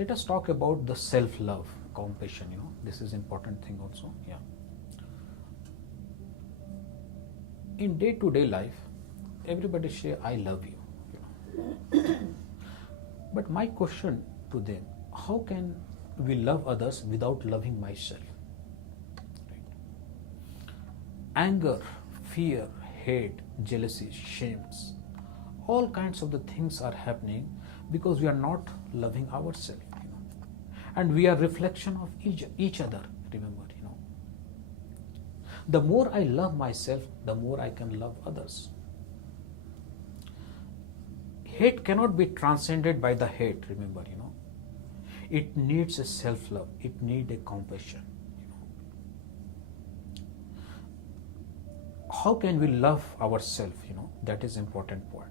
let us talk about the self-love, compassion. This is important thing also. Yeah. In day-to-day life, everybody say, I love you. But my question to them, how can we love others without loving myself? Right? Anger, fear, hate, jealousy, shames, all kinds of the things are happening because we are not loving ourselves. And we are reflection of each other, remember. The more I love myself, the more I can love others. Hate cannot be transcended by the hate, remember. It needs a self-love, it needs a compassion. How can we love ourselves? That is important point.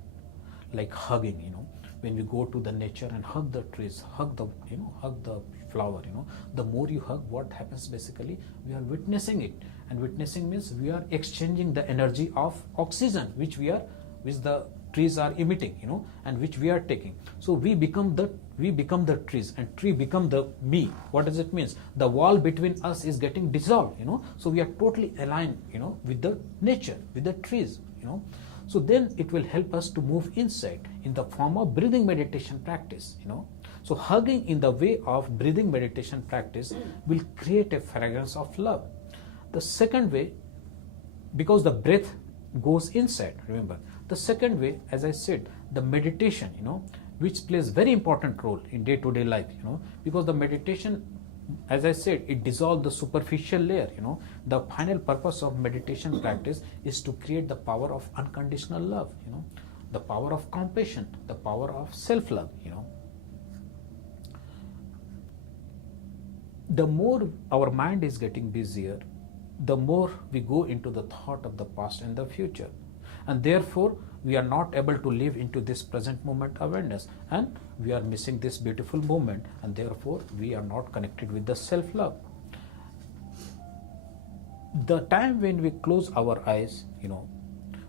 Like hugging, when we go to the nature and hug the trees, hug the flower, the more you hug, what happens basically? We are witnessing it, and witnessing means we are exchanging the energy of oxygen which the trees are emitting, and which we are taking. So we become the trees, and tree become the me. What does it mean? The wall between us is getting dissolved, so we are totally aligned, with the nature, with the trees, So then it will help us to move inside in the form of breathing meditation practice, So hugging in the way of breathing meditation practice will create a fragrance of love. The second way, because the breath goes inside, remember. The second way, as I said, the meditation, which plays very important role in day-to-day life, because the meditation, as I said, it dissolves the superficial layer, The final purpose of meditation practice is to create the power of unconditional love, the power of compassion, the power of self-love, The more our mind is getting busier, the more we go into the thought of the past and the future. And therefore, we are not able to live into this present moment awareness, and we are missing this beautiful moment, and therefore we are not connected with the self-love. The time when we close our eyes,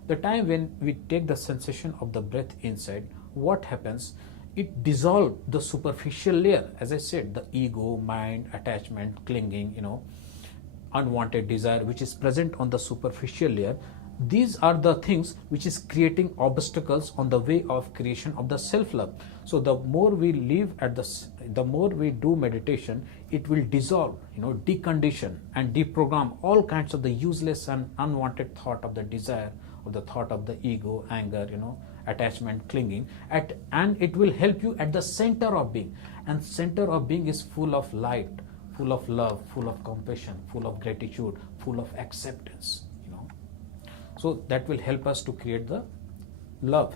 the time when we take the sensation of the breath inside, what happens? It dissolves the superficial layer, as I said, the ego, mind, attachment, clinging, unwanted desire, which is present on the superficial layer. These are the things which is creating obstacles on the way of creation of the self-love. So the more we live the more we do meditation, it will dissolve, decondition and deprogram all kinds of the useless and unwanted thought of the desire, or the thought of the ego, anger, attachment, clinging, and it will help you at the center of being. And center of being is full of light, full of love, full of compassion, full of gratitude, full of acceptance. So that will help us to create the love,